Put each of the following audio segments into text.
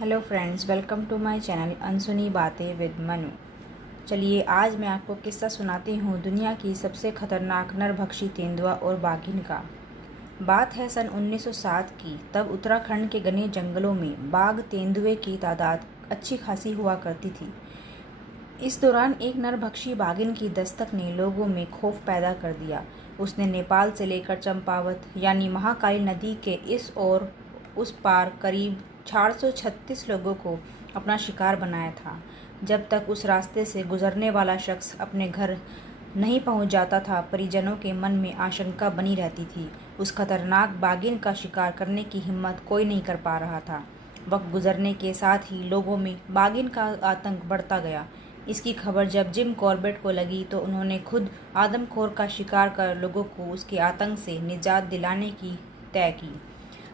Hello friends, welcome to my channel अनसुनी बातें with Manu. चलिए आज मैं आपको किस्सा सुनाती हूँ दुनिया की सबसे खतरनाक नरभक्षी तेंदुआ और बाघिन का। बात है सन 1907 की। तब उत्तराखंड के घने जंगलों में बाघ तेंदुए की तादाद अच्छी खासी हुआ करती थी। इस दौरान एक नरभक्षी बाघिन की दस्तक ने लोगों में खौफ पैदा कर दिया। उसने नेपाल से लेकर चंपावत यानी महाकाली नदी के इस और उस पार करीब 436 लोगों को अपना शिकार बनाया था। जब तक उस रास्ते से गुजरने वाला शख्स अपने घर नहीं पहुंच जाता था, परिजनों के मन में आशंका बनी रहती थी। उस खतरनाक बाघिन का शिकार करने की हिम्मत कोई नहीं कर पा रहा था। वक्त गुजरने के साथ ही लोगों में बाघिन का आतंक बढ़ता गया। इसकी खबर जब जिम कॉर्बेट को लगी तो उन्होंने खुद आदमखोर का शिकार कर लोगों को उसके आतंक से निजात दिलाने की तय की।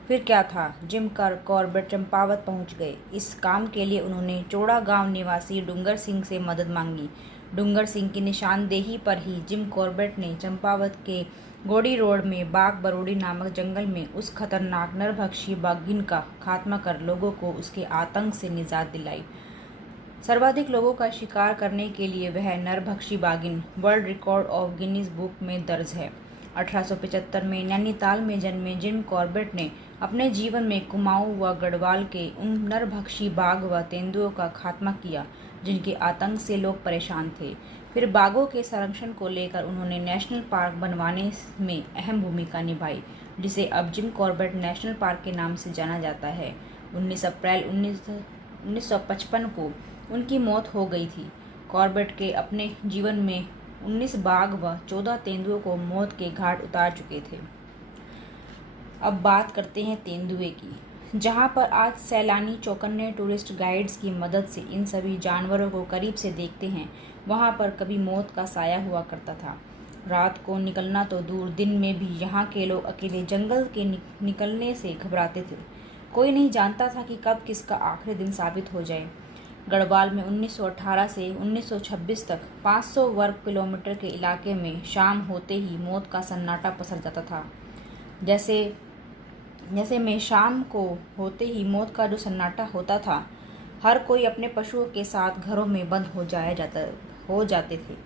फिर क्या था, जिम कॉर्बेट चंपावत पहुंच गए। इस काम के लिए उन्होंने चौड़ा गांव निवासी डूंगर सिंह से मदद मांगी। डूंगर सिंह की निशानदेही पर ही जिम कॉर्बेट ने चंपावत के गोड़ी रोड में बाग बरोड़ी नामक जंगल में उस खतरनाक नरभक्षी बाघिन का खात्मा कर लोगों को उसके आतंक से निजात दिलाई। सर्वाधिक लोगों का शिकार करने के लिए वह नरभक्षी बाघिन world record of Guinness book में दर्ज है। 1875 में नैनीताल में जन्मे जिम कॉर्बेट ने अपने जीवन में कुमाऊं व गढ़वाल के उन नरभक्षी बाघ व तेंदुओं का खात्मा किया जिनके आतंक से लोग परेशान थे। फिर बाघों के संरक्षण को लेकर उन्होंने नेशनल पार्क बनवाने में अहम भूमिका निभाई, जिसे अब जिम कॉर्बेट नेशनल पार्क के नाम से जाना जाता है। 19 अप्रैल 1955 को उनकी मौत हो गई थी। कॉर्बेट के अपने जीवन में 19 बाघ व 14 तेंदुओं को मौत के घाट उतार चुके थे। अब बात करते हैं तेंदुए की। जहां पर आज सैलानी चौकन्ने टूरिस्ट गाइड्स की मदद से इन सभी जानवरों को करीब से देखते हैं, वहां पर कभी मौत का साया हुआ करता था। रात को निकलना तो दूर, दिन में भी यहाँ के लोग अकेले जंगल के निकलने से घबराते थे। कोई नहीं जानता था कि कब किसका आखिरी दिन साबित हो जाए। गढ़वाल में 1918 से 1926 तक 500 वर्ग किलोमीटर के इलाके में शाम होते ही मौत का सन्नाटा पसर जाता था। जैसे में शाम को होते ही मौत का जो सन्नाटा होता था, हर कोई अपने पशुओं के साथ घरों में बंद हो जाते थे।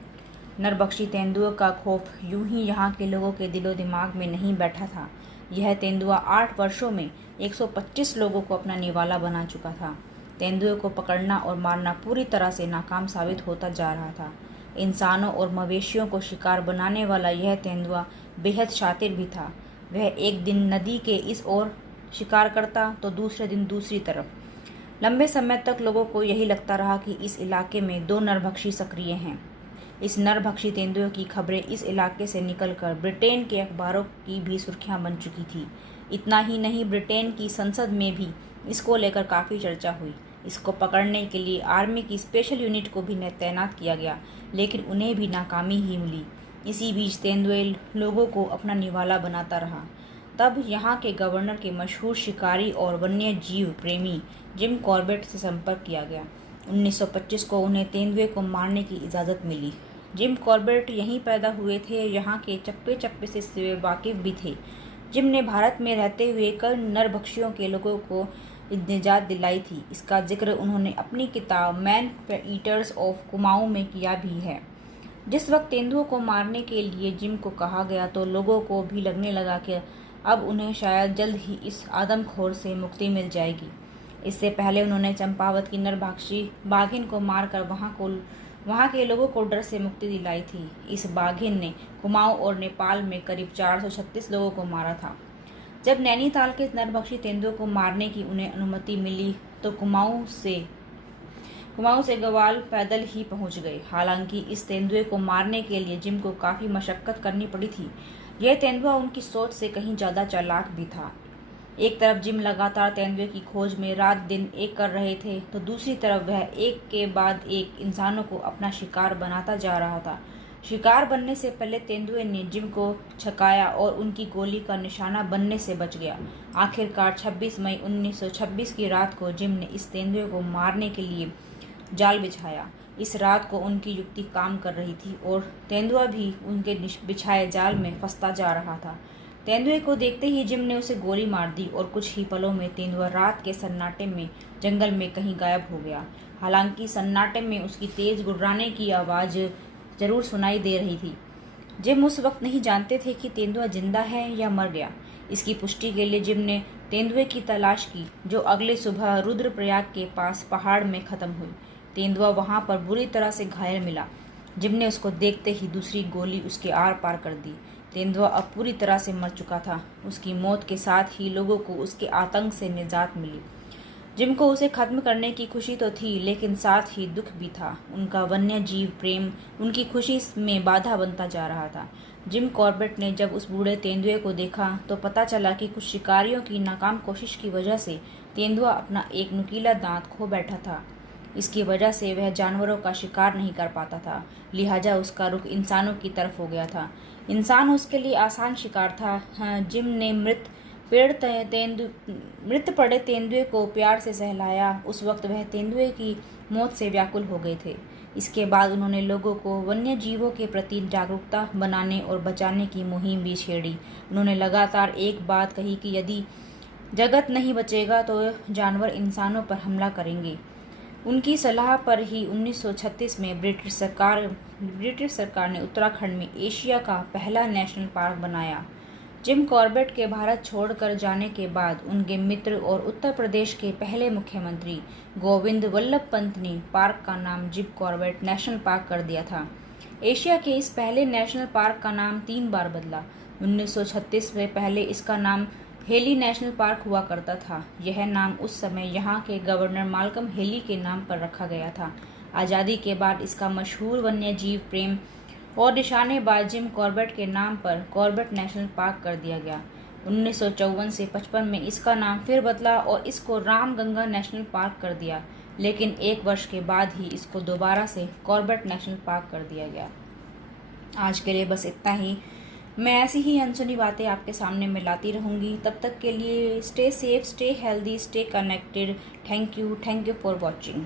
नरभक्षी तेंदुओं का खौफ यूं ही यहाँ के लोगों के दिलो दिमाग में नहीं बैठा था। यह तेंदुआ 8 वर्षों में 125 लोगों को अपना निवाला बना चुका था। तेंदुए को पकड़ना और मारना पूरी तरह से नाकाम साबित होता जा रहा था। इंसानों और मवेशियों को शिकार बनाने वाला यह तेंदुआ बेहद शातिर भी था। वह एक दिन नदी के इस ओर शिकार करता तो दूसरे दिन दूसरी तरफ। लंबे समय तक लोगों को यही लगता रहा कि इस इलाके में 2 नरभक्षी सक्रिय हैं। इस नरभक्षी तेंदुए की खबरें इस इलाके से निकलकर ब्रिटेन के अखबारों की भी सुर्खियां बन चुकी थी। इतना ही नहीं, ब्रिटेन की संसद में भी इसको लेकर काफ़ी चर्चा हुई। इसको पकड़ने के लिए आर्मी की स्पेशल यूनिट को भी तैनात किया गया, लेकिन उन्हें भी नाकामी ही मिली। इसी बीच तेंदुए लोगों को अपना निवाला बनाता रहा। तब यहाँ के गवर्नर के मशहूर शिकारी और वन्य जीव प्रेमी जिम कॉर्बेट से संपर्क किया गया। 1925 को उन्हें तेंदुए को मारने की इजाज़त मिली। जिम कॉर्बेट यहीं पैदा हुए थे, यहाँ के चप्पे चप्पे से वाकिफ भी थे। जिम ने भारत में रहते हुए कई नरभक्षियों के लोगों को निजात दिलाई थी। इसका जिक्र उन्होंने अपनी किताब मैन ईटर्स ऑफ कुमाऊं में किया भी है। जिस वक्त तेंदुओं को मारने के लिए जिम को कहा गया तो लोगों को भी लगने लगा कि अब उन्हें शायद जल्द ही इस आदमखोर से मुक्ति मिल जाएगी। इससे पहले उन्होंने चंपावत की नरभक्षी बाघिन को मारकर वहाँ के लोगों को डर से मुक्ति दिलाई थी। इस बाघिन ने कुमाऊं और नेपाल में करीब 436 लोगों को मारा था। जब नैनीताल के नरभक्षी तेंदुओं को मारने की उन्हें अनुमति मिली तो कुमाऊं से गवाल पैदल ही पहुंच गए। हालांकि इस तेंदुए को मारने के लिए जिम को काफ़ी मशक्कत करनी पड़ी थी। यह तेंदुआ उनकी सोच से कहीं ज़्यादा चालाक भी था। एक तरफ जिम लगातार तेंदुए की खोज में रात दिन एक कर रहे थे, तो दूसरी तरफ वह एक के बाद एक इंसानों को अपना शिकार बनाता जा रहा था। शिकार बनने से पहले तेंदुए ने जिम को छकाया और उनकी गोली का निशाना बनने से बच गया। आखिरकार 26 मई 1926 की रात को जिम ने इस तेंदुए को मारने के लिए जाल बिछाया। इस रात को उनकी युक्ति काम कर रही थी और तेंदुआ भी उनके बिछाए जाल में फंसता जा रहा था। तेंदुए को देखते ही जिम ने उसे गोली मार दी और कुछ ही पलों में तेंदुआ रात के सन्नाटे में जंगल में कहीं गायब हो गया। हालांकि सन्नाटे में उसकी तेज गुर्राने की आवाज़ जरूर सुनाई दे रही थी। जिम उस वक्त नहीं जानते थे कि तेंदुआ जिंदा है या मर गया। इसकी पुष्टि के लिए जिम ने तेंदुए की तलाश की, जो अगले सुबह रुद्रप्रयाग के पास पहाड़ में खत्म हुई। तेंदुआ वहां पर बुरी तरह से घायल मिला। जिम ने उसको देखते ही दूसरी गोली उसके आर पार कर दी। तेंदुआ अब पूरी तरह से मर चुका था। उसकी मौत के साथ ही लोगों को उसके आतंक से निजात मिली। जिम को उसे खत्म करने की खुशी तो थी, लेकिन साथ ही दुख भी था। उनका वन्य जीव प्रेम उनकी खुशी में बाधा बनता जा रहा था। जिम कॉर्बेट ने जब उस बूढ़े तेंदुए को देखा तो पता चला कि कुछ शिकारियों की नाकाम कोशिश की वजह से तेंदुआ अपना एक नुकीला दांत खो बैठा था। इसकी वजह से वह जानवरों का शिकार नहीं कर पाता था, लिहाजा उसका रुख इंसानों की तरफ हो गया था। इंसान उसके लिए आसान शिकार था। हाँ, जिम ने मृत पड़े तेंदुए को प्यार से सहलाया। उस वक्त वह तेंदुए की मौत से व्याकुल हो गए थे। इसके बाद उन्होंने लोगों को वन्य जीवों के प्रति जागरूकता बनाने और बचाने की मुहिम भी छेड़ी। उन्होंने लगातार एक बात कही कि यदि जगत नहीं बचेगा तो जानवर इंसानों पर हमला करेंगे। उनकी सलाह पर ही 1936 में ब्रिटिश सरकार ने उत्तराखंड में एशिया का पहला नेशनल पार्क बनाया। जिम कॉर्बेट के भारत छोड़कर जाने के बाद उनके मित्र और उत्तर प्रदेश के पहले मुख्यमंत्री गोविंद वल्लभ पंत ने पार्क का नाम जिम कॉर्बेट नेशनल पार्क कर दिया था। एशिया के इस पहले नेशनल पार्क का नाम 3 बार बदला। 1936 में पहले इसका नाम हेली नेशनल पार्क हुआ करता था। यह नाम उस समय यहाँ के गवर्नर माल्कम हेली के नाम पर रखा गया था। आज़ादी के बाद इसका मशहूर वन्य जीव प्रेम और निशानेबाज जिम कॉर्बेट के नाम पर कॉर्बेट नेशनल पार्क कर दिया गया। 1954 से 55 में इसका नाम फिर बदला और इसको रामगंगा नेशनल पार्क कर दिया, लेकिन 1 वर्ष के बाद ही इसको दोबारा से कॉर्बेट नेशनल पार्क कर दिया गया। आज के लिए बस इतना ही। मैं ऐसी ही अनसुनी बातें आपके सामने में लाती रहूँगी। तब तक के लिए stay safe, stay healthy, stay connected. Thank you for watching.